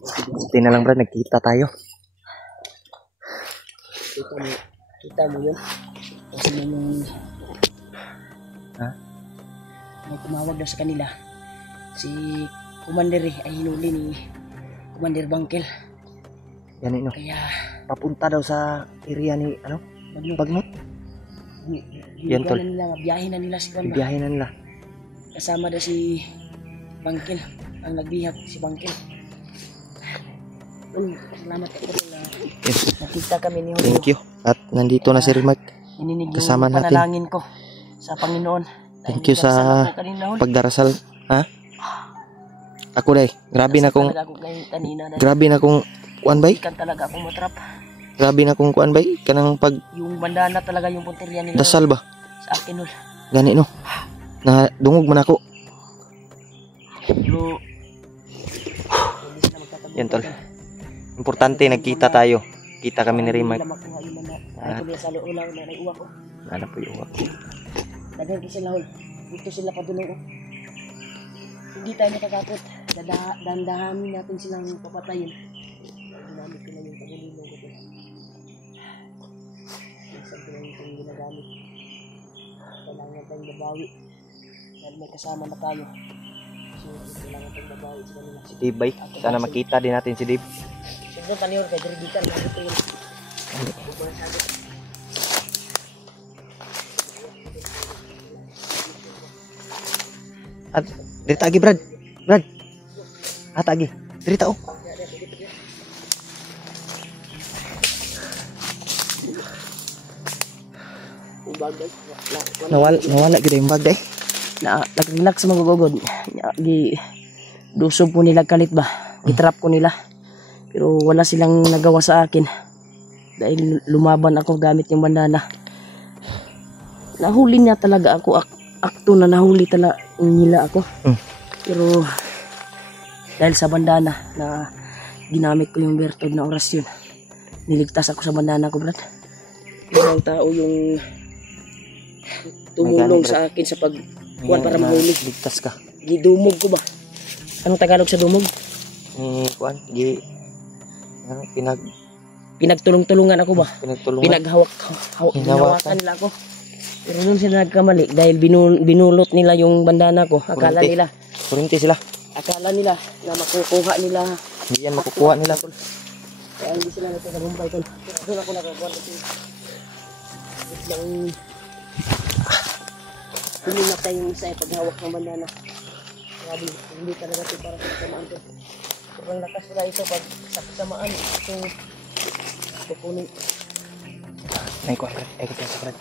Buti na lang Brad, nagkita tayo. Kita mo yun? Kasi yung may tumawag daw sa kanila. Si Commander ay hinuli ni Commander Bangkel. Yan no. Kaya papunta daw sa area ni Bagnot. Yan tol. Biyahe na nila si Juan. Biyahe na nila. Kasama daw si Bangkel. Ang nagbihag si Bangkel. Salamat ako na nakita kami ni Julio. Thank you. At nandito na si Rimac. Kasama natin. Panalangin ko sa Panginoon. Thank you sa pagdarasal. Ha? Ako dai. Grabe na kung kuan bay. Kan talaga akong matrap. Grabe na kung kuan bay. Kanang pag yung bandana talaga yung punteriya nila. Dasal ba? Sa akin ul. Gani no. Na dungog man ako. Pero yan tol. Importante nagkita tayo. Kita kami ni Rimac. Ano po yung uwak? Dagdag sila hol. Dito sila padulong. Hindi tayo natatakot. Dandahamin natin silang papatayin. Ginamit ko na yung pagulino ko. Minsan ko lang yung ginagamit. Kailangan tayong babawi. Dahil may kasama na tayo. So, kailangan tayong babawi sa kanila. Si Dave bay. Sana makita din natin si Dave. Siyempre panior kay Diridikan. Nandito yun. At dito agi Brad. Brad. At agi. Dito oh. Nawala gid yung bag day. Nag-relax sa magugugod. Dusob po nila kalit ba. Gitrap ko nila. Pero wala silang nagawa sa akin. Dahil lumaban ako gamit yung bandana. Nahuli niya talaga ako. Akto na nahuli talaga nila ako. Pero dahil sa bandana na ginamit ko yung bertod na orasyon, niligtas ako sa bandana ko, Brad. Ibang tao yung tumulong sa akin sa pagkuhan para mahuli. Ligtas ka. Gidumog ko ba? Anong Tagalog sa dumog? Kuan, Pinagtulong-tulungan ako ba? Hinawakan nila ako. Pero doon sila nagkamali dahil binulot nila yung bandana ko. Akala nila na makukuha nila. Hindi yan makukuha nila. Kaya hindi sila nagtagumpay tol. Doon ako nagagawa kasi huminatay yung isa paghawak ng bandana. Grabe, hindi talaga ito para sa samaan to. Sobrang lakas nila ito pag sa samaan. Ito kukunin. Ay ko sa Brad.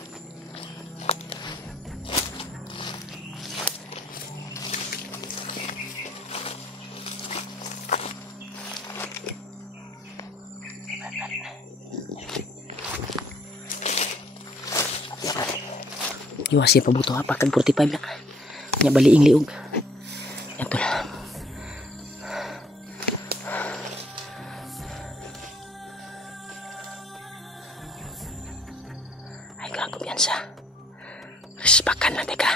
Iwasi pa buto apa kan 45 lang. Nya baliing liog. Yan tol. Ay gago yan sa. Respakan na teka.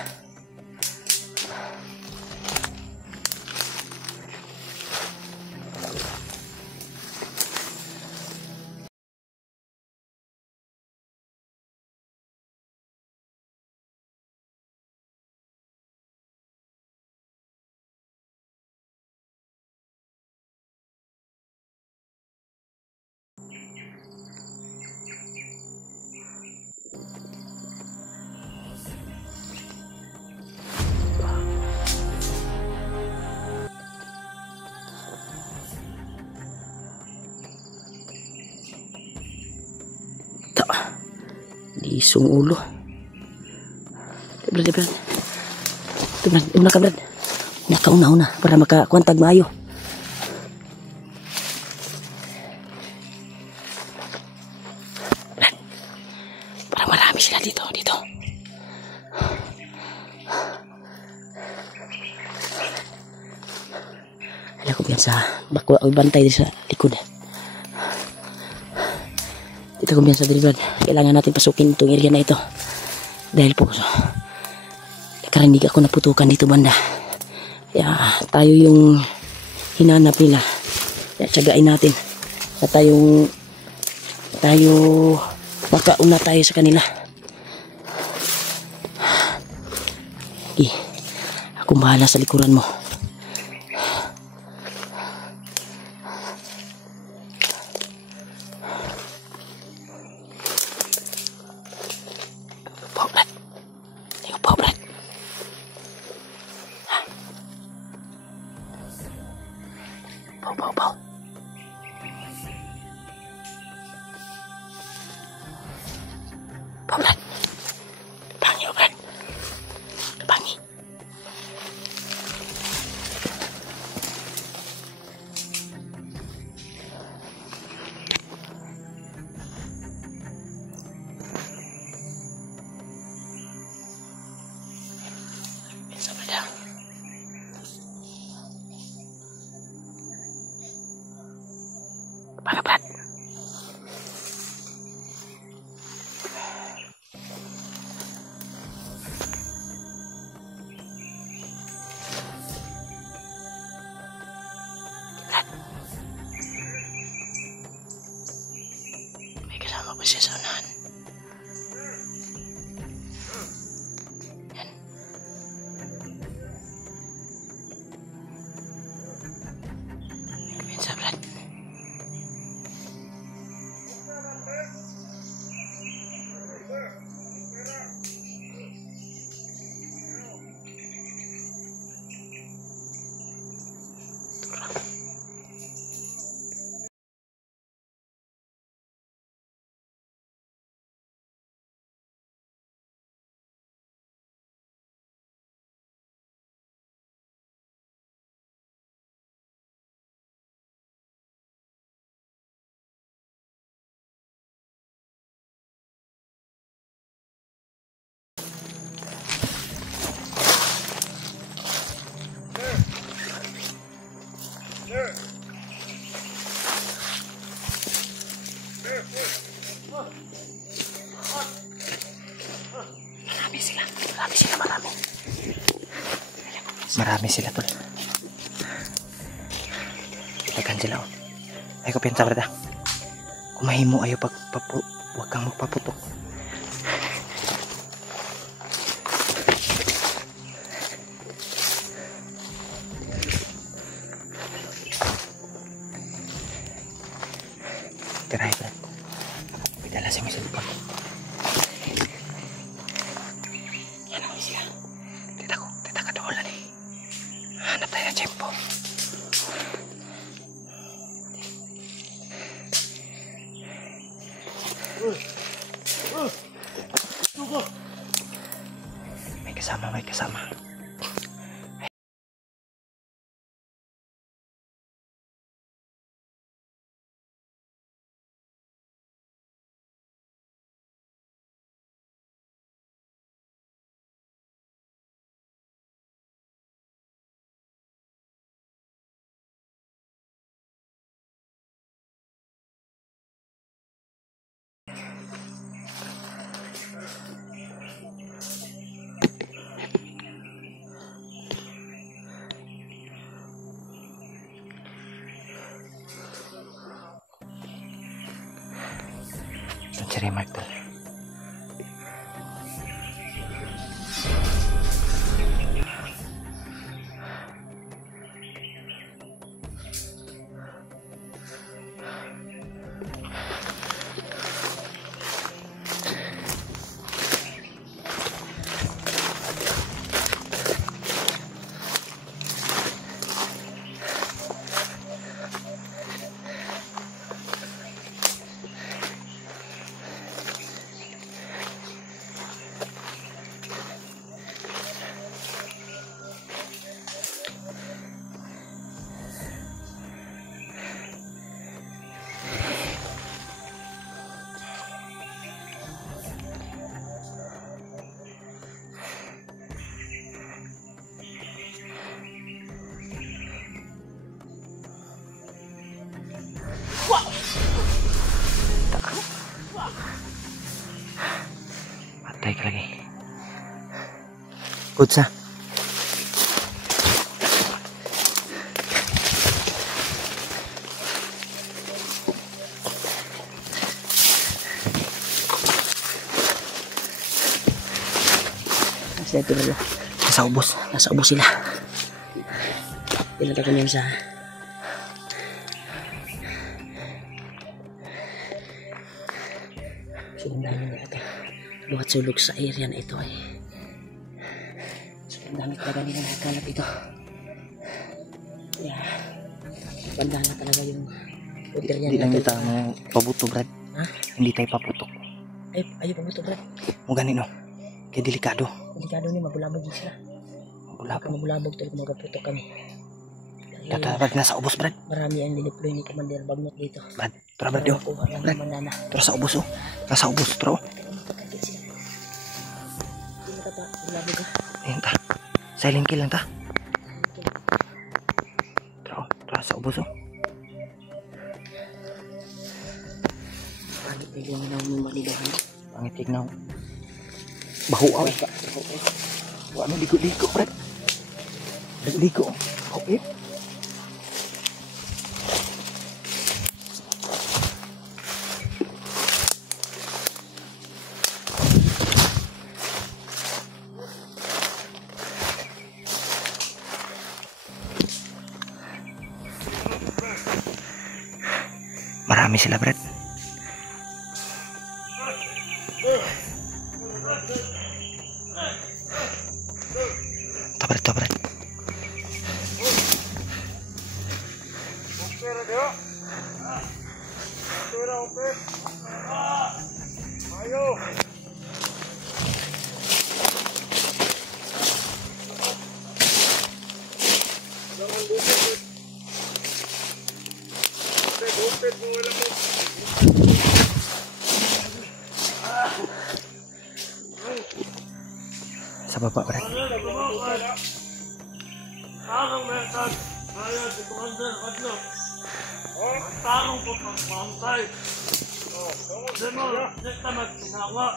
Isong ulo. Brad. Ito Brad, una ka Brad. Una para makakuantag maayo. Brad. Para marami sila dito. Alam ko yan sa bako bantay sa likod. Dito kumpiyansa diri Brad. Kailangan natin pasukin itong area na ito. Dahil po nakarinig ako naputukan dito banda. Kaya tayo yung hinanap nila. Kaya tsagain natin na tayo makauna tayo sa kanila. Okay. Akong bahala sa likuran mo. Pobret. Tingnan pobret. Bau. Pobret. Kebangi, pobret. Kebangi. Sabar dah. Pobret. May kasama pa siya sa unahan. Yan. Minsa, Brad. Marami sila tol. Tagan sila oh. Ay ko pinta brada. Kumahimo ayo wag kang magpaputok. Tiray brad. Bidala si Miss Lupon. Yan ako siya. Tita ka doon lang eh. Hanap tayo ng tiyempo. May kasama. Cari Mark tol. Patay ka lagi. Kutsa. sila ito bro. Sa ubos. Nasa ubos sila. Pinata ko niyan sa dami nila ito. Buhat sulog sa area na ito eh. Sobrang dami talaga nila nakakalap ito. Yeah. Banda na talaga yung order niya. Hindi lang kita pabuto, Brad. Ha? Hindi tayo paputok. Ayaw pabuto, Brad. Mo ganito. Kaya delikado. Delikado ni mabulabog din sila. Mabulabog tayo kung magaputok kami. Brad, nasa ubos, Brad. Marami ang dineploy ni Commander Bagnot dito. Brad, tara, Brad, yo. Brad, tara sa ubos, oh. Nasa ubos, tara, oh. Hindi mo pa, bulabog ha. Ayun ta. Silent kill lang ta. Tara, oh. Tara sa ubos, oh. Pangit na yung namin maligahan. Pangit tignaw. Baho, away ka. Ano, ligo-ligo, Brad. Ligo. Okay. Marami sila, Brad. Ito, Brad. Sa baba, Brad. Tarong meron ayon si Commander Bagnot. Tarong po ng pangkay. Demo, neta magsinama.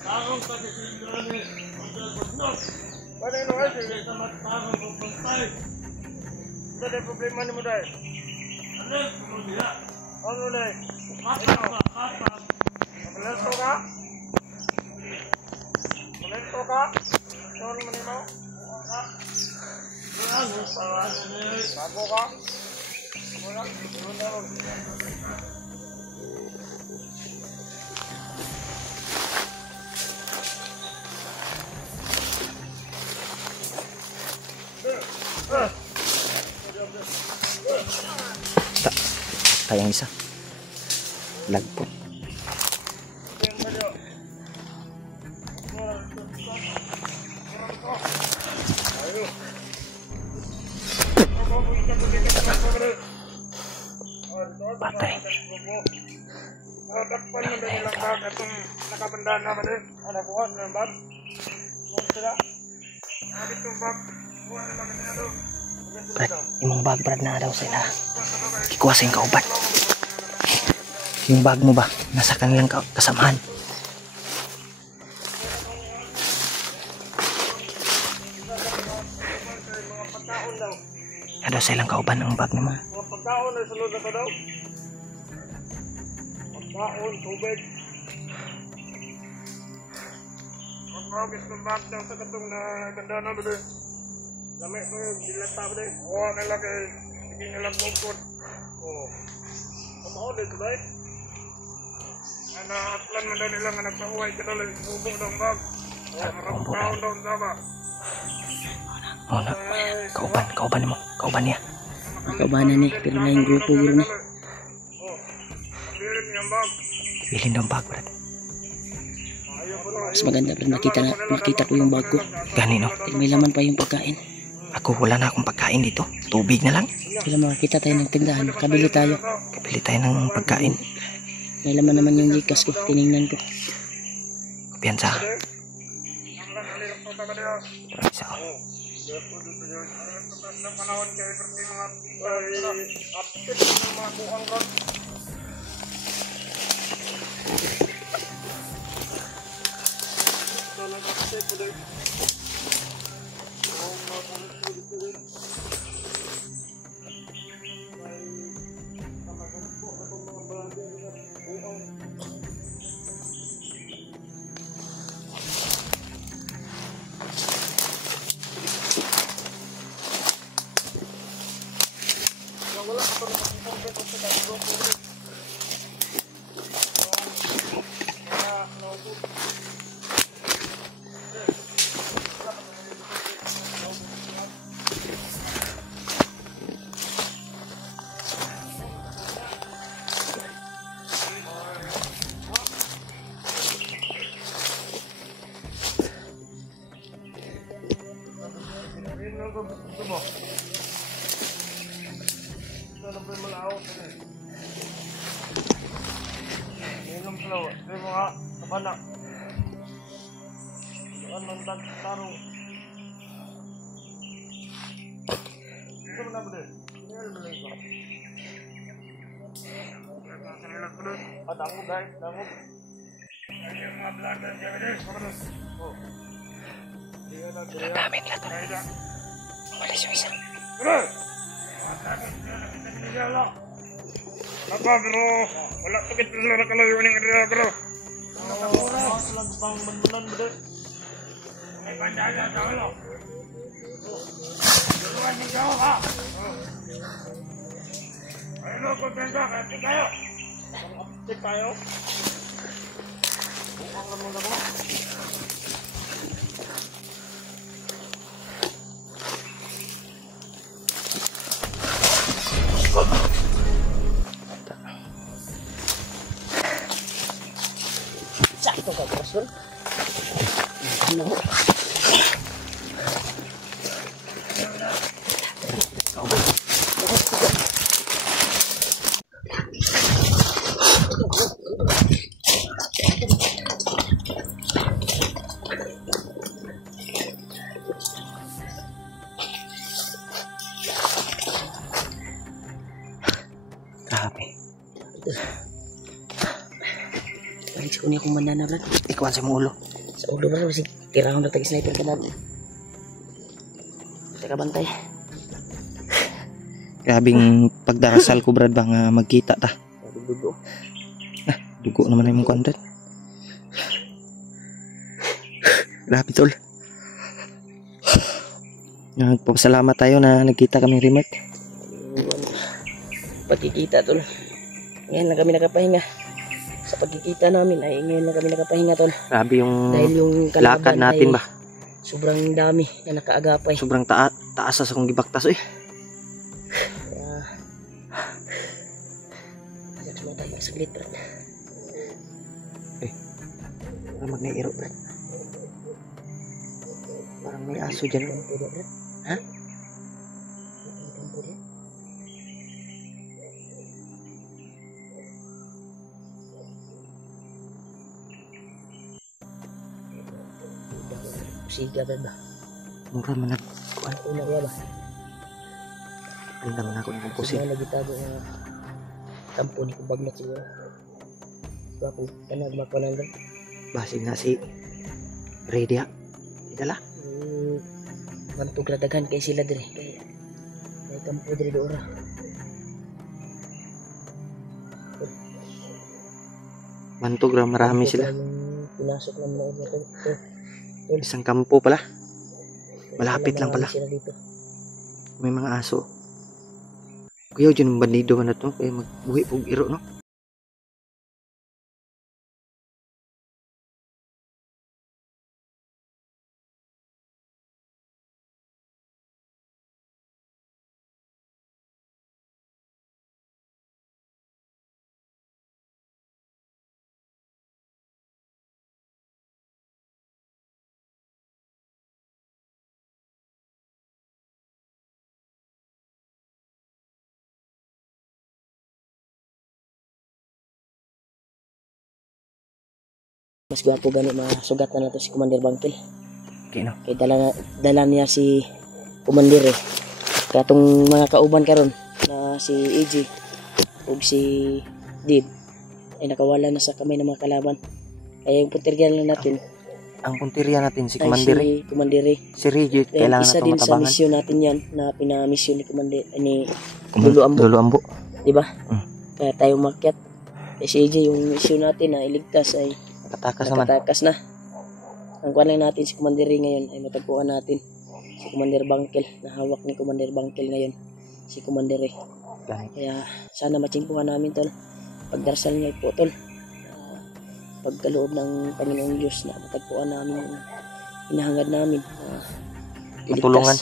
Tarong ka di sindrani, Commander Bagnot. Neta magtarong po pangkay. Ano na problema ni mo dahil? Ano yung niya? Ano na eh? Kapag ba, kapag. Malento ka? Malento ka? Sorry mo nimo? Ano sa ano niya? Bago ka? Wala? Wala? Tayang isa. Lagpot. Patay. Dakpan mo dahil lang bag atong nakabandaan naman eh. Ano bukas ng bag? Bukas sila. Habit yung bag. Bukas naman nila daw. Brad, imong bag, Brad, na daw sila. Kikuha sa yung kauban. Yung bag mo ba? Nasa kanilang kasamahan. Na daw silang kauban ang bag mo. Mga pagkaon ay sunod na ka daw. Pagkaon, tubig. Pagkagis ng bag daw sa katong na ganda na ba doon. Lamay ko yung dilata ba doon. Oo, nilagay. Sige nilang bukod. Oo. Pamaon dito ba eh. Atlan mo daw nila nga nagpahuay ka daw lang subok ng bag. Oo, pagkaon daw sa ba. Oh, na. Kauban mo. Kauban niya. Kaubanan ni, pero na yung grupo guro ni. Bilhin daw ang bag, Brad. Mas maganda pero makita ko yung bag ko. Gani, no? Pero may laman pa yung pagkain. Ako, wala na akong pagkain dito. Tubig na lang. Pero makakita tayo ng tindahan, kabili tayo. Kabili tayo ng pagkain. May laman naman yung Gcash ko, tinignan ko. Kumpiyansa. Isa ko. Ng panahon kayo kasi mga update ng mga buang rod. So nag-update po doon. Minum slow, di mga kabana. Anong tarong? Ito mo na ba din? Tingnan mo lang ito. Dango guys, dango. Ayun mga blatter dyan guys. Oh. Namin lahat. Umalis yung isa. Bro! Apa bro? Wala pa kita sila nakalayo ng area bro. Lag bang menulan bro. May bandala daw lo. Duluan ni jauh ha. Ayo ko benda kasi kayo. Update tayo. Bukan naman na bro. Sakto ka, Rasul. Ano? Grabe. Balik sa kunya kong manana, Brad. Ikuan sa ulo. Sa ulo, Brad. Kasi tirahon na tag-sniper ka, Brad. Teka, bantay. Grabing pagdarasal ko brad ba nga magkita ta. Dugo. Dugo naman yung content. Grabe tol. Nagpapasalamat tayo na nagkita kami remote. Pagkikita, tol. Ngayon lang kami nakapahinga. Sa pagkikita namin ay ngayon lang kami nakapahinga, tol. Grabe yung Dahil yung lakad kalaban natin ay ba. sobrang dami na nakaagapay. Sobrang taas sa akong gibaktas eh. Kaya relax mo tayo saglit, Brad. Parang mag-nairo brad. Parang may aso dyan. Tempo dia, Brad. Ha? Tempo dia. Siga, Brad ba? Mura man na. Ano una ya ba? Ganda man ako ng pusin. Siguro lagi tago nga tampo ni kubagnat siguro. Diba kung tanag makunan, Brad? Basig na si Redia. Idala. Mantug daghan kay sila dire. Kay may tampo dire do ora. Mantog ra marami sila. Yung pinasok naman na ito. Isang kampo pala. Malapit lang pala. Sila dito. May mga aso. Kuya dyan ang bandido man na to. Kaya magbuhi pong iro no. Mas gwapo gani masugat na nato si Commander Bangkil. Okay no. Kay dala niya si Commander eh. Kaya tong mga kauban karon na si AJ ug si Dib ay nakawala na sa kamay ng mga kalaban. Kaya yung puntiryan lang natin Ang punteriya natin si ay Commander. si Commander. Si Regit. Kaya Kailangan isa na din sa matabangan. misyon natin yan na pinamisyon ni Commander ni Lolo Ambo, Lolo Ambo. di ba? Mm. Kaya tayo makyat. Kaya si AJ yung misyon natin na iligtas ay Nakatakas naman. nakatakas na. Ang kuha lang natin si Commander ngayon ay matagpuan natin si Commander Bangkel na hawak ni Commander Bangkel ngayon si Commander Ganit. Kaya sana matsimpuhan namin tol. Pagdarasal niya po tol. Pagkaloob ng Panginoong Diyos na matagpuan namin yung hinahangad namin. Matulungan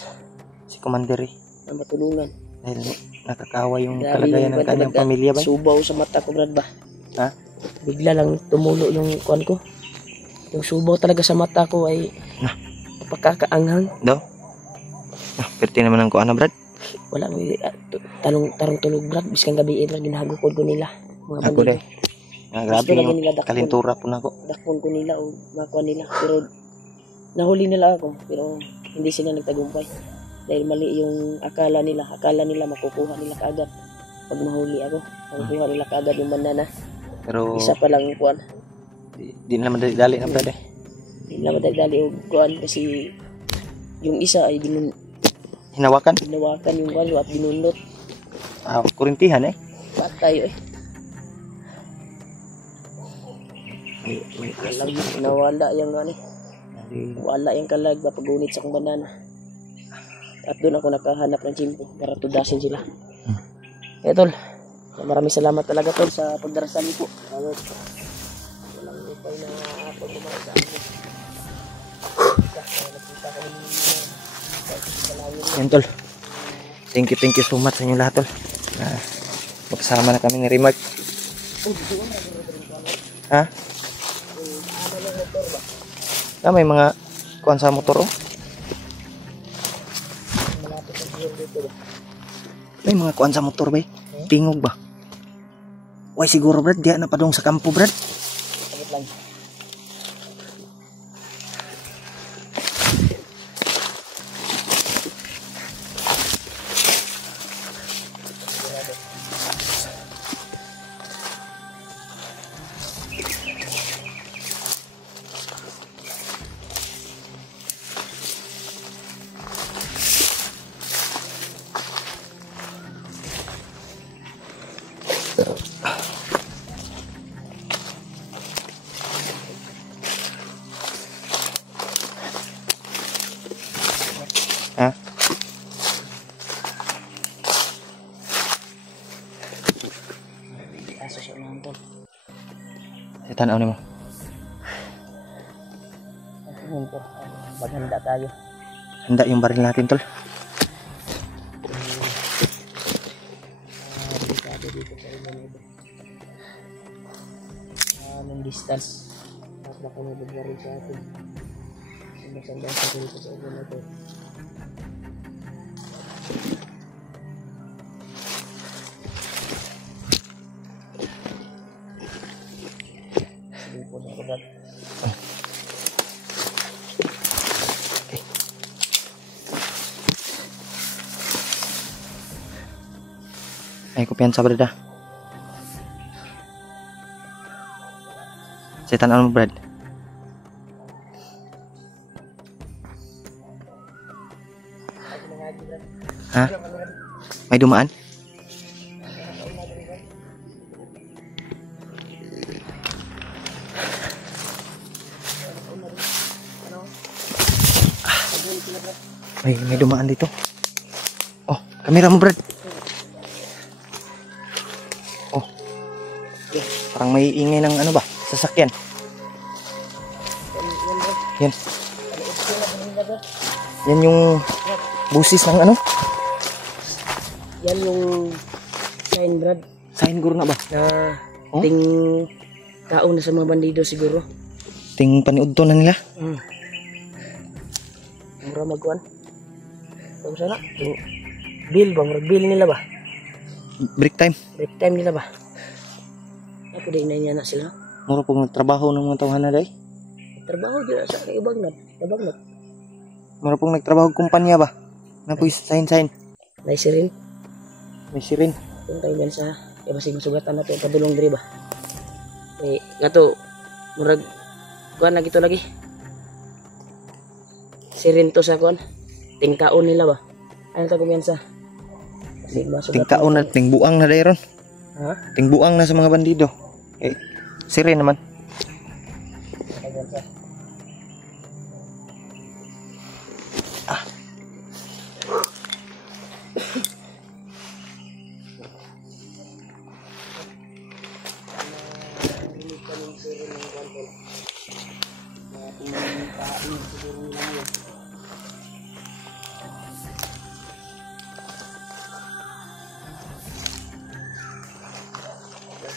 si Commander eh. Na matulungan. Dahil nakakawa yung Grabe kalagayan ng Brad, kanyang pamilya ba? Subaw sa mata ko Brad ba? Ha? Bigla lang tumulo yung kuan ko. Yung subaw talaga sa mata ko ay pagkakaanghang. Daw? Perti naman ang kuana Brad. Wala mo tarong tulog Brad. Biskan gabi Brad, ginahagukod ko nila. Mga Ako bandido. deh. Grabe Gusto lang yung nila dakpon. kalintura po na ako. Dakpon ko nila o makuha nila. Pero nahuli nila ako. Pero hindi sila nagtagumpay. Dahil mali yung akala nila. Akala nila makukuha nila kaagad. Pag mahuli ako, makukuha nila kaagad yung banana. Pero Isa pa lang kuan. di naman dali na Brad eh. Hindi na madagdali o kuan kasi yung isa ay Hinawakan? ginawakan yung kuan at binunot. Kurintihan eh. Ba't tayo eh? May Nawala yung ano eh. Wala yung kalag pagunit sa kong banana. At doon ako nakahanap ng chimpo para tudasin sila. Kaya tol, maraming salamat talaga tol sa pagdarasal niyo po. Walang upay na pagmamahal sa amin. Nakita kami Yan tol. Thank you so much sa inyo lahat tol. Magsama na kami ni Remark. Ha? May mga kuwan sa motor oh. May mga kuwan sa motor ba? Tingog ba? Uy siguro Brad, diya na pa dong sa kampo Brad. Sabot lang. Ha? Aso siya unahan tol. Tanaw ni mo. Tingin ko, maghanda tayo. Handa yung baril natin tol. Delikado dito sa inyo nito. Anong distance? Baka may bigwarin sa atin. Sumasandang sa dito sa inyo nito. Sige po sa kudat. Ay kumpiyansa Brad ah. Tanaw mo Brad. Ha? May dumaan? May dumaan dito. Oh, kamera mo Brad. Oh. Parang may ingay ng ano ba? Sasakyan. Yan. Yan yung busis ng ano? Yan yung sign Brad Sign guro na ba? na Oh? ting kaon na sa mga bandido siguro. Ting paniudto na nila. Mura magkuhan. Kung sana, yung bill ba? Mura bill nila ba? Break time. Break time nila ba? Ako di na niya na sila. Mura pong nagtrabaho ng mga tawhan na day. Trabaho dyan sa ibang nat. Mura pong nagtrabaho kumpanya ba? Na po sign. Nice rin. May sirin. Kung tayo yan sa ibasig masugatan natin padulong diri ba? Eh, nga to, murag, kuhan lagi to lagi. Sirin to sa kuhan. Tingkaon nila ba? Ano ta kumyansa? Kasi Tingkaon na, tingbuang na dayron. Ha? Tingbuang na sa mga bandido. Sirin naman.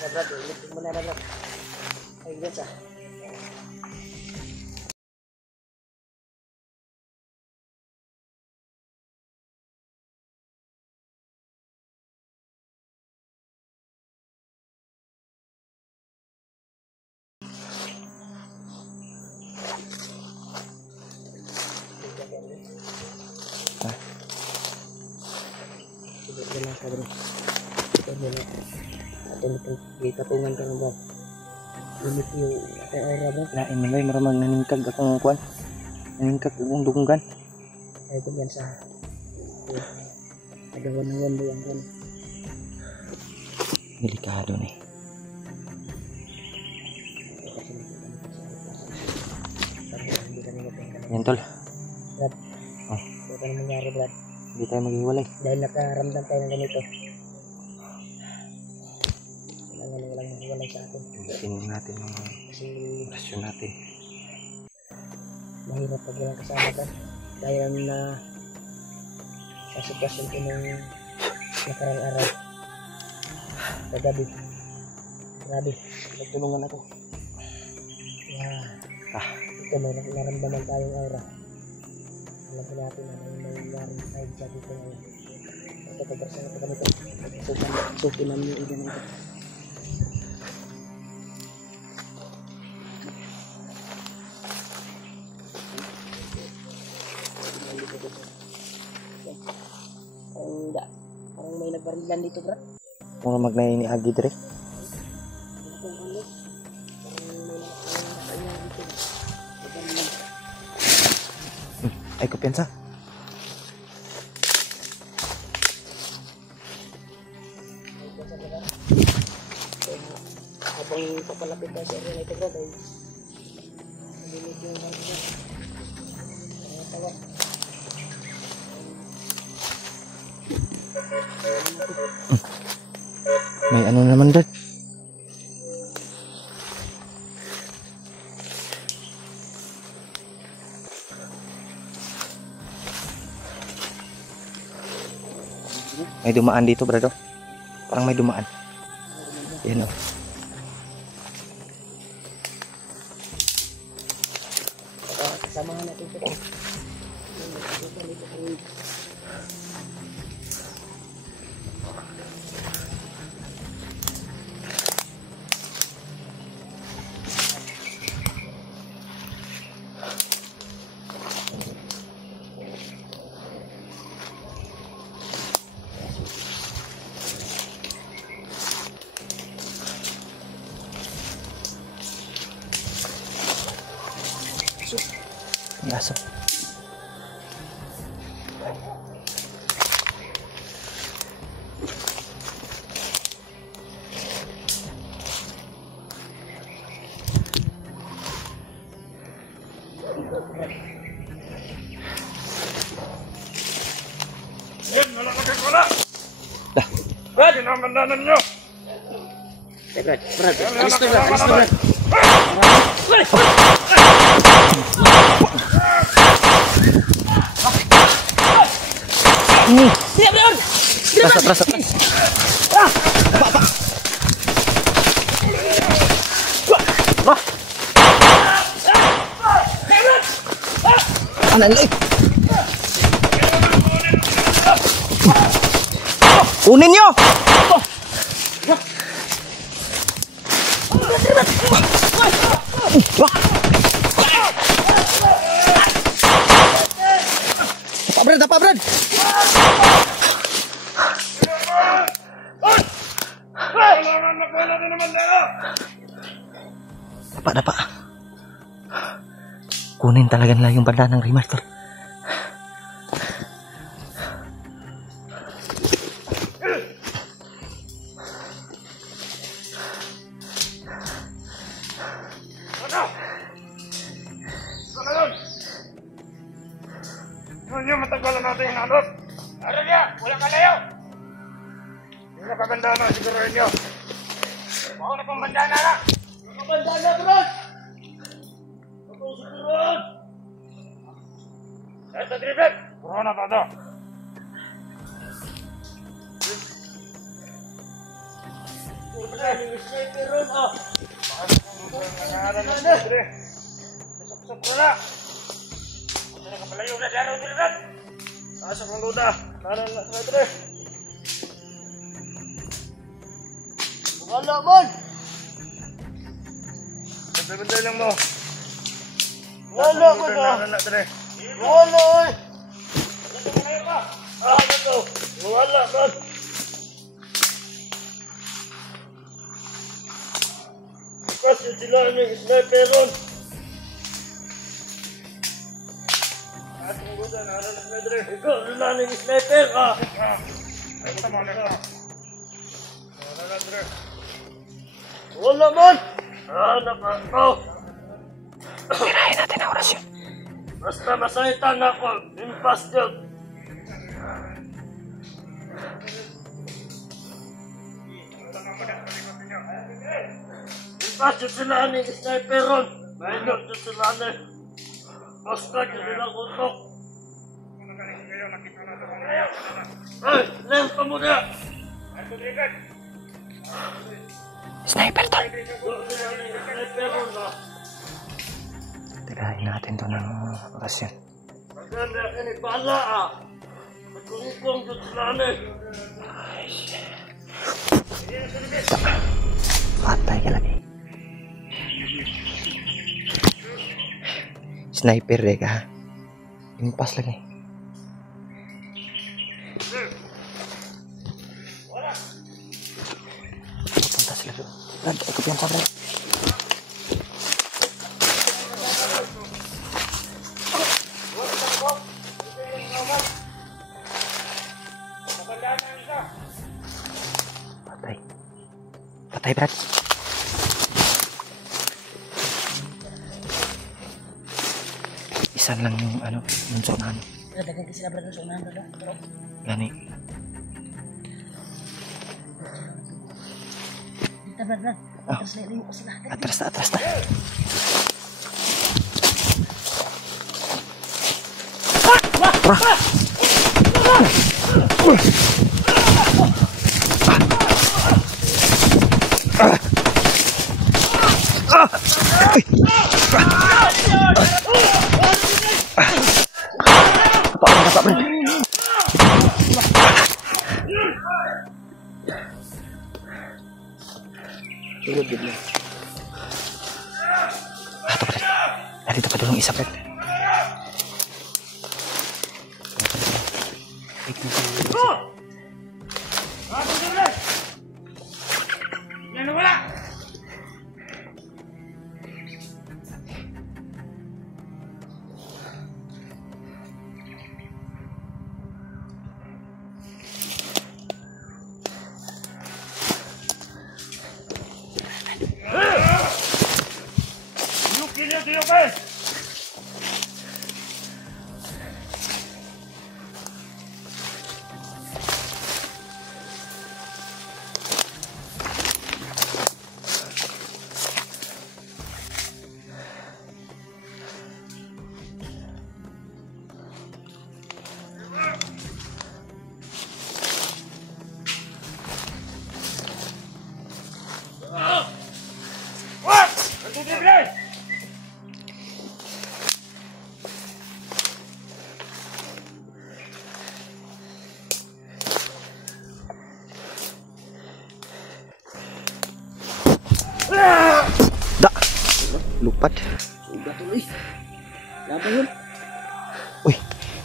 Brad, ulit mo na Brad. Ay, ganyan sa. Lang sa bro. Ito muna. At may patungan ka ng bag. Limit yung aura ba? Lain man bay maramag naningkag akong kuan. Naningkag akong dunggan. Ay ito yan sa agawan ng wanda yan kan. Delikado ni. Yan tol. Brad. Oh. Ito na nangyari Brad. Hindi tayo maghiwalay. Dahil nakaramdam tayo ng ganito. Walang mahiwalay sa atin. Tingnan natin ang Kasi rasyon natin. mahirap pag walang kasama ka. Dahil na sa sitwasyon ko nung nakarang araw. Kagabi. Grabe. Nagtulungan ako. Kaya ito may naramdaman tayong aura. Alam ko natin na may nangyaring side sa dito ngayon. Ito pagkarsan ito ganito. Sukin namin yung iba na ito. Parang may nagbarilan dito bro. Mura magnay ni Agi dire. Ay kumpiyansa. Habang papalapit tayo sa area na ito bro, ay nalilig yung bangka niya. Ang tawa. May ano naman dad. May dumaan dito, brado. Parang may dumaan. Yan oh. Kasamahan natin ito. Yaso. Yan, wala. Brad, ginamandanan nyo. Brad, alis na Brad. Siap, Brad! Rasa. Anak lagi. Kunin nyo! Apa Brad? Dapat. Kunin talaga nila yung banda ng remaster. Yun, matagalan natin yung hanap. Ano niya? Wala ka layo. Yung nakagandana, siguruhin nyo. Baka na pang bandana na. Bandana, bro! Ako siguruhan! Sa triplet. Puro na todo. Sniper ron, oh. Nangaran na siya, Dre. Nasok-sok na na. Kung na kapalayo na, daraw nila na. Nasok ng luda. Nanan na siya, Dre. Wala man. Bantay-bantay lang mo. Wala man, ah. Nanan na, Dre. Wala, oy. Ano to? Wala man. Kasi sila ng sniper ron. Atong luda, nanan na siya, Dre. Ikaw, wala ng sniper, ah. Ay, tama na ka. Nanan na, Dre. Wala man. Anak ako. Tirahin natin ang orasyon. Basta masaitan ako. Impas yun. Impas yun sila ni sniper ron. Mahilot yun sila ni. Basta yun sila kutok. Ay, lens pa muna. Sniper to. Sniper ron, ah. Tirahin natin to ng orasyon. Maganda ka ni Bala, ah. Magkungkong yun sila ni. Patay ka lagi. Sniper deh ka. Impas lagi. Punta sila doon. Brad, ikut yan sa Brad. Patay. Patay, Brad. Isan lang yung ano, yung sonahan. Dagan kasi sila brad sa unahan brad. Gani. Dito brad. Oh. Terus lihat ko sila. Atras na, atras na. Apa, Brad? Tulog din. Ito, Brad. Narito pa doon yung isa, Brad. Da! Lupat. Sudah tuloy. Laban yun. Uy,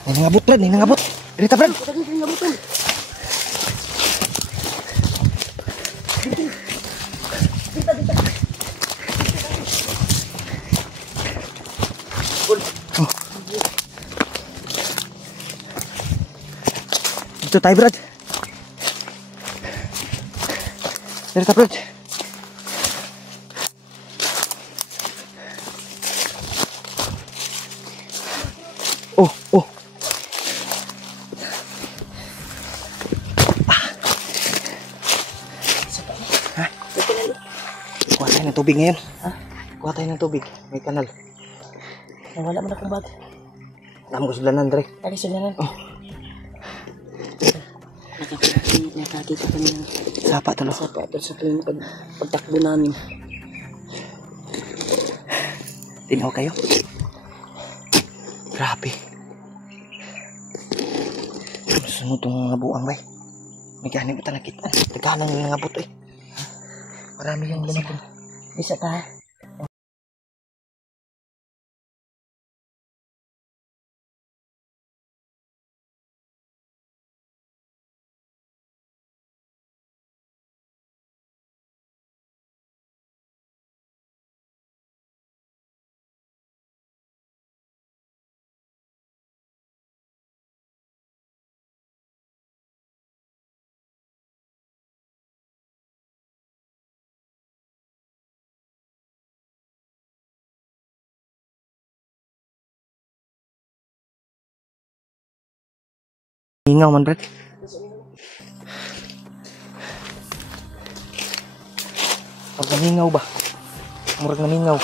may nangabot, Brad. May nangabot. Dirita, Brad. Kita din nga butol. Oh. Dito tayo, Brad. Dirita, Brad. Oh, oh. Ha? Kuha tayo ng tubig ngayon. Ha? Kuha tayo ng tubig. May kanal. Nawala mo na akong bag. Alam ko sila, Andre. Tadi sudah nan. Oh. nakita kami ng Sapa tol. sapa ito sa tuwing pagtakbo namin. Tinaw kayo. Grabe. Sunod tong mga buang bay. May gani ba talaga kita? Naghanang nga buto eh. Marami yung lumatong. Bisa ka. Hingaw man Brad. Pag namingaw ba? Murag namingaw.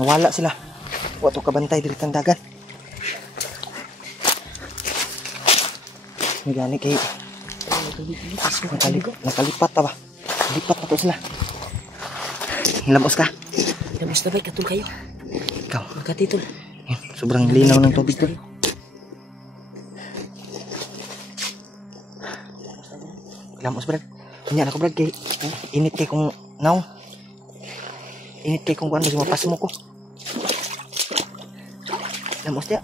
Nawala sila. Wato kabantay diri tang dagat. May gani kay nakalipat ta ba? Lipat na to sila. Hilamos ka? Lamos na ba? Katul kayo. Ikaw. Magkatitol. Yan, sobrang linaw ng tubig to. Hilamos Brad. Kanya ako Brad kay init kay kung naw. Init kay kung ano si mapas mo ko. Hilamos dia.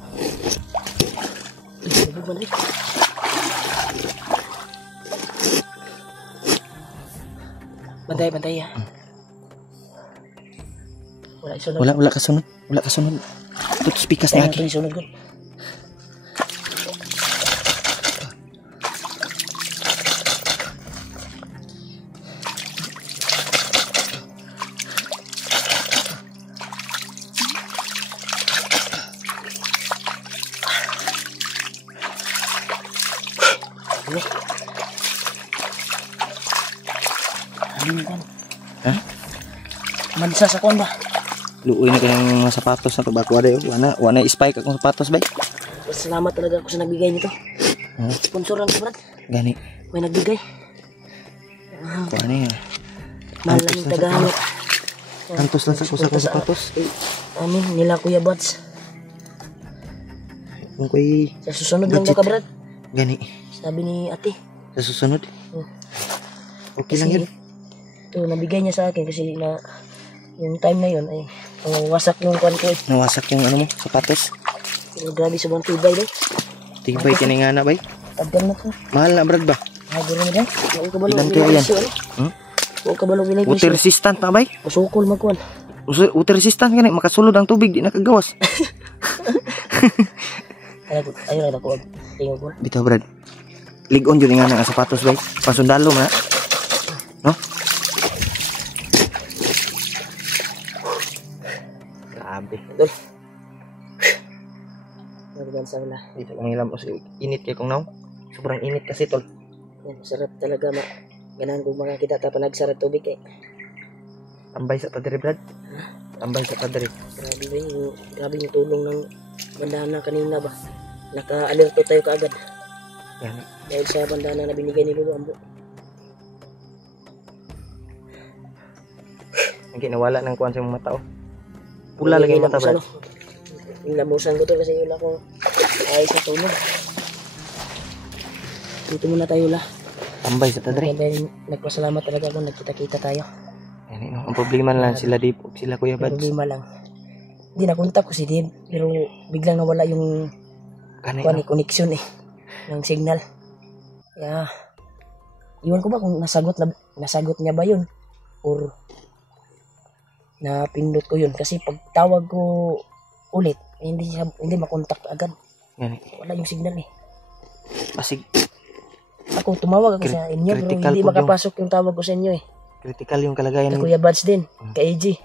Bantay ya. Wala isunod. Wala kasunod. Wala kasunod. Tutos pikas ni Aki. Isunod ko. Ha? Mansa sa kon ba? Luoy na kayang mga sapatos na tabako ada yo. Wana spike akong sapatos bay. Salamat talaga ako sa nagbigay nito. Sponsor lang ko Brad. Gani. May nagbigay. Kuan ni. Mahal lang yung tagahanap. Antos lang sa kusa kong sapatos. Amin, nila Kuya Buds. Kung koy Sa susunod lang daw ka Brad. gani. Sabi ni ate. Sa susunod. Hmm. Okay lang yun. Ito, nabigay niya sa akin kasi na yung time na yun ay wasak yung kwan ko eh. Nawasak yung ano mo, sapatos. Pero grabe sobrang tibay daw. Tibay ka nga na bay. Tagal na to. Mahal na Brad ba? Haguro na daw. Huwag ka balong Ilan kaya yan? Huwag ka balong binay Water resistant na bay? Masukol magkuhan. Water resistant ka na, makasulod ang tubig, di nakagawas. Ayun na ako. Tingog ko. Bitaw Brad. Ligon yun nga ng sapatos bay. Pasundalo na. No? Grabe. Idol. Nagdan sa wala. Dito lang ilam kasi init kay kung naw. Sobrang init kasi tol. Yan, sarap talaga ganahan kong mga kita tapos nagsarap tubig eh. Tambay sa padre Brad. Tambay sa padre. Grabe yung tulong ng bandana kanina ba. Naka-alerto tayo kaagad. Yan. Dahil sa bandana na binigay ni Lolo Ambo. Ang nawala ng kuwan sa mga mata oh. Pula lagi yung mata Brad. Nilamusan ko to kasi wala akong ayos sa tulog. Dito muna tayo la. Tambay sa padre. Dahil nagpasalamat talaga ako nagkita-kita tayo. Yan no. Ang problema lang sila Dip, sila Kuya Ang Buds. problema lang. Hindi nakontak ko si Dave pero biglang nawala yung connection eh ng signal. Kaya iwan ko ba kung nasagot niya ba yun or napindot ko yun kasi pag tawag ko ulit hindi makontak agad. Yan. Wala yung signal eh. Pasig Ako tumawag ako sa inyo pero hindi makapasok yung tawag ko sa inyo eh. critical yung kalagayan Kay Kuya Buds din, kay AG.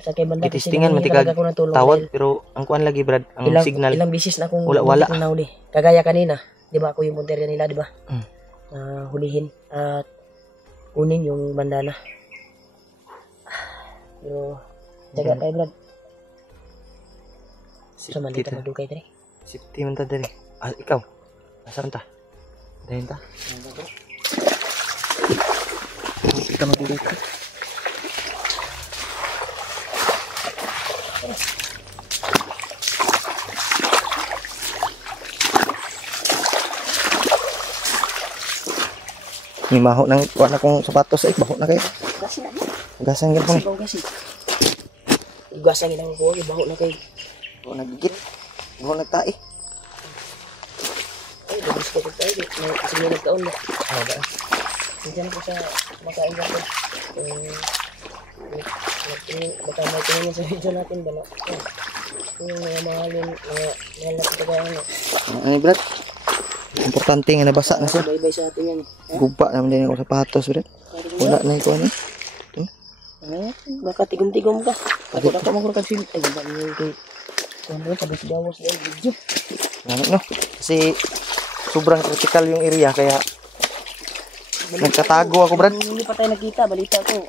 Sa kay banda kasi Kitistingan matikag tawag pero ang kuan lagi Brad ang signal ilang bisis na akong wala nahuli. Kagaya kanina, 'di ba ako yung punteriya nila, 'di ba? Hulihin at kunin yung bandana. Pero jaga kay Brad. Sa man dito magdugay diri. Safety man ta diri. Ikaw. Asan ta? Dahin ta. Kita magdito. May maho nang kuha na kong sapatos ay baho na kayo. Kasi na. Gasan gid po ni. Kasi. Ugasan ginang ko, baho na kay. Baho nagigit. Baho nagtae. Ay, gusto ko tayo. Kasi may nagtaon na. Ba? Diyan ko sa makain ko. Baka may tingin sa video natin ba na? Yung mga mahalin, mga napitagayan. Ano brad? Importante nga nabasa na siya. Bye-bye sa atin yan. Guba naman din ako sapatos brad. Wala na ito ano. Baka tigom-tigom ka. Ako na ka magurang film. Ay, ba niyo kay... Ano, kabis dawas na yung video. Ano no? Kasi sobrang critical yung area kaya nagtatago ako brad. Hindi pa tayo nakita, balita ko.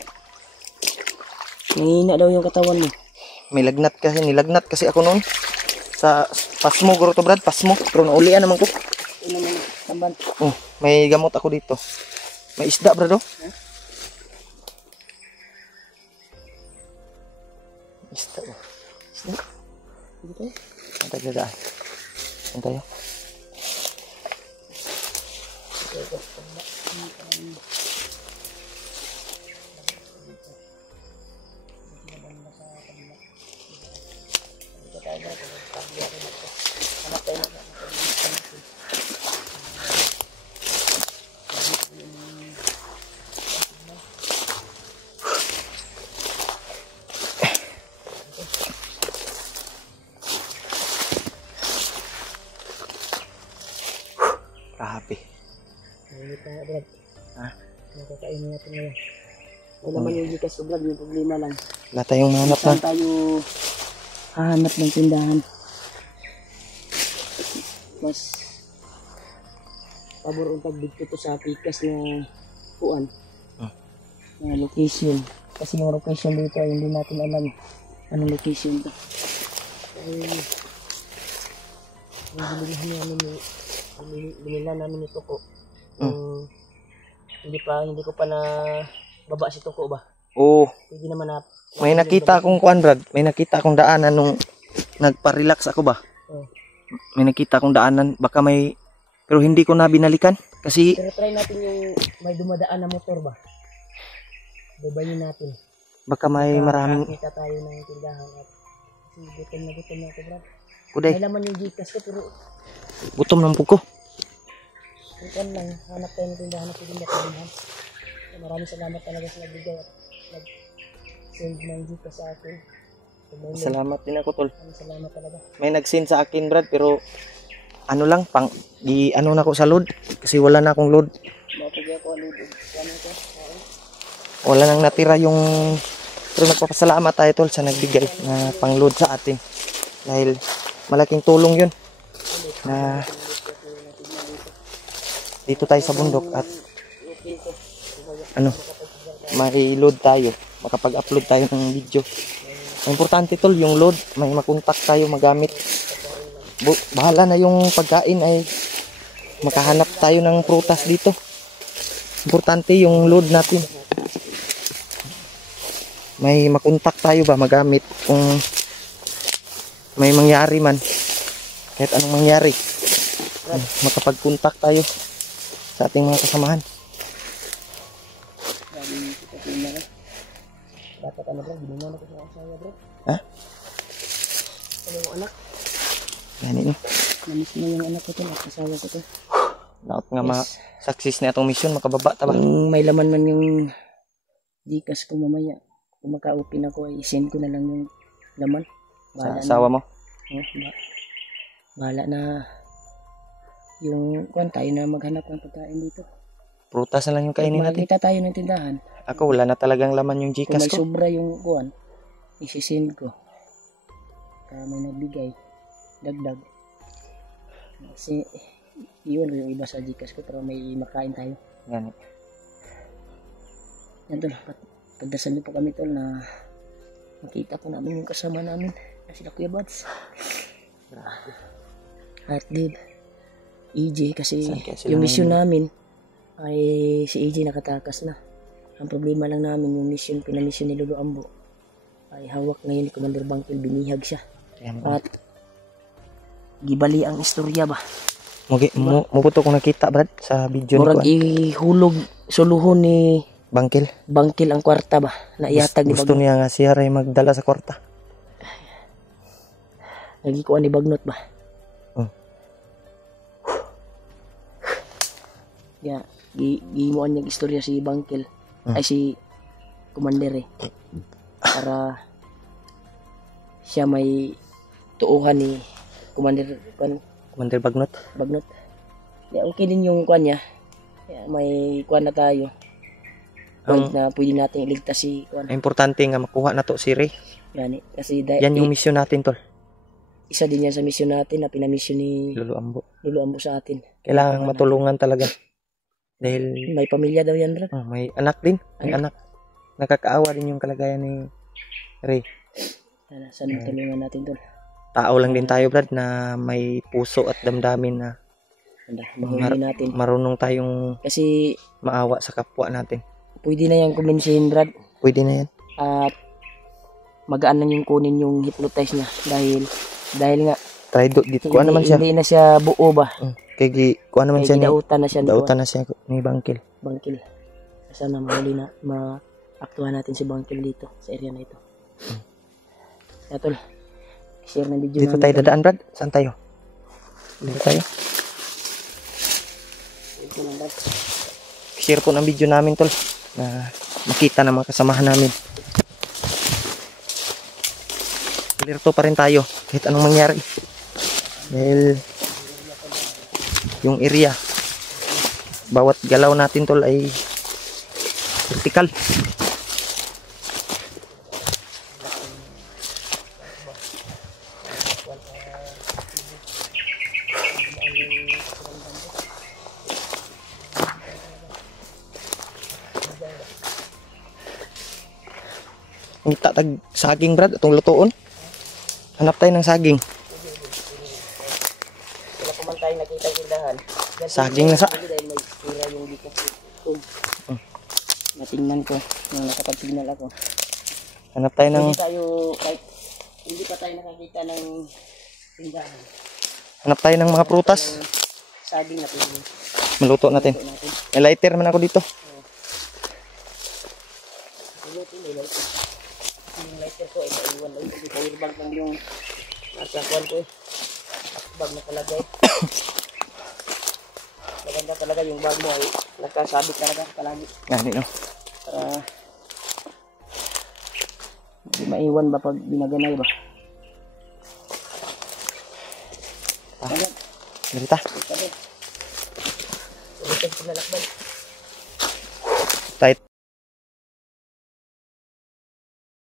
Nangihina daw yung katawan mo. May lagnat kasi, nilagnat kasi ako noon. Sa pasmo guro to brad, pasmo. Pero naulian naman ko. Ano naman, tamban. Oh, may gamot ako dito. May isda brad oh. Isda oh. Isda. Dito. Antay dadaan. Antay oh. Kahapi. Nangihina tayo, Brad. Ha? Nakakainin natin ngayon. Wala naman yung Gcash ko, Brad. Yung problema lang. Wala tayong mahanap na. Saan tayo hahanap ng tindahan? Mas pabor ang pagbigto to sa pikas na kuan. Na location. Kasi yung location dito ay hindi natin alam anong location to. Ay, yung binila namin ito ko. Hindi ko pa na baba si Toko ba? Oo. Hindi naman na May nakita akong kuan brad. May nakita akong daanan nung nagpa-relax ako ba. Oh. May nakita akong daanan. Baka may... Pero hindi ko na binalikan. Kasi... Pero try natin yung may dumadaan na motor ba? Babayin natin. Baka may maraming... Kita tayo ng tindahan at gutom na ako, Brad. Kuday. May laman yung Gcash ko pero Gutom ng puko. ito lang. Hanap tayo ng tindahan na pwede makalimhan. Maraming salamat talaga sa nagbigay at nag-send ng Gcash sa akin. Salamat din ako tol. Maraming salamat talaga. May nag-send sa akin brad pero... Ano lang, pang... ano na ako sa load. Kasi wala na akong load. Mapagay ako alud. Ano ito? Wala nang natira yung... Pero nagpapasalamat tayo tol sa nagbigay na pang-load sa atin. Dahil malaking tulong yun. Na dito tayo sa bundok at ano, may load tayo. Makapag-upload tayo ng video. Ang importante tol, yung load. May makontak tayo magamit. Bahala na yung pagkain ay makahanap tayo ng prutas dito. Importante yung load natin. May makontak tayo ba magamit kung may mangyari man, kahit anong mangyari, makapag-contact tayo sa ating mga kasamahan. Bata ka na bro, ginuman ako sa asawa bro. Ha? Ano yung anak? Gani no? Namiss mo yung anak ko to, asawa ko to. Naot nga ma-success na itong mission, makababa ta ba? Kung may laman man yung Gcash ko mamaya, kung maka-open ako ay send ko na lang yung laman. Sa asawa mo? Bahala na yung kuwan tayo na maghanap ng pagkain dito. Prutas na lang yung kainin natin. Makita tayo ng tindahan. Ako wala na talagang laman yung Kung Gcash may ko. sobra yung kuwan, isisend ko. Kaya may nagbigay, dagdag. Kasi yun yung iba sa Gcash ko pero may makain tayo. Gani. Yan tol, pagdasal niyo po kami tol na makita po namin yung kasama namin na sila Kuya Buds. At Dave, EJ kasi Saan kaya sila yung mission ngayon? namin ay si EJ nakatakas na. Ang problema lang namin yung pinamisyon ni Lolo Ambo ay hawak ngayon ni Commander Bangkil, binihag siya. Ayan, At gibali ang istorya ba? Muputo kong nakita, Brad, sa video ni Murag Kuan. ihulog suluhon ni Bangkil. Bangkil ang kwarta ba? Na ihatag ni Gusto Bagnot. niya nga siya ray magdala sa kwarta. Nagikuan ni Bagnot ba? Oh. Ya, gimuan niya istorya si Bangkil. Ay si Commander eh. Para siya may tuuhan ni Commander Commander Bagnot. Bagnot. Ya, okay din yung kuan niya. Ya, may kuan na tayo. Point na pwede natin iligtas si kuan. Importante nga makuha na to si Ray. Yani, kasi Yan yung mission natin, tol. isa din yan sa mission natin na pinamisyon ni Lolo Ambo. Lolo Ambo sa atin. Kailangan matulungan talaga. Dahil May pamilya daw yan, Brad. may anak din. May anak. Nakakaawa din yung kalagayan ni Ray. Sana tulungan natin doon. Tao lang din tayo, Brad, na may puso at damdamin na Mahuli natin. marunong tayong Kasi maawa sa kapwa natin. pwede na yung kuminsihin, Brad. Pwede na yan. At magaan lang yung kunin yung hypnotize niya. Dahil nga, Try dito. Kuha naman siya. hindi na siya buo ba? Kaya kuha naman siya ni... Dautan na siya. Dautan na siya ni Bangkil. Bangkil. Sana mahuli na, ma-aktuhan natin si Bangkil dito, sa area na ito. Kaya tol, share ng video Dito namin. tayo dadaan, Brad. Saan tayo? Dito tayo. Dito lang, Brad. Share po ng video namin, tol. Na makita ng mga kasamahan namin. Alerto pa rin tayo kahit anong mangyari. Dahil yung area, bawat galaw natin, tol, ay critical. Ngita tag saging, Brad, atong lutoon. Hanap tayo ng saging. Wala pa man tayo nakita yung tindahan. Saging na sa... Dahil may tira yung dito. Natingnan ko nung nakapag-signal ako. Hanap tayo ng... Hindi pa tayo nakakita ng tindahan. Hanap tayo ng mga prutas. Saging na pwede. Maluto natin. May lighter man ako dito. Yung lighter ko ay maiwan lang. Yung power bank lang yung nasa kuwan ko eh. Bag na palagay. Maganda talaga yung bag mo ay nakasabit talaga palagi. Gani, no? Para hindi maiwan ba pag binaganay ba? Dito. Sabi. Ulitin ko na lakbay. Tayo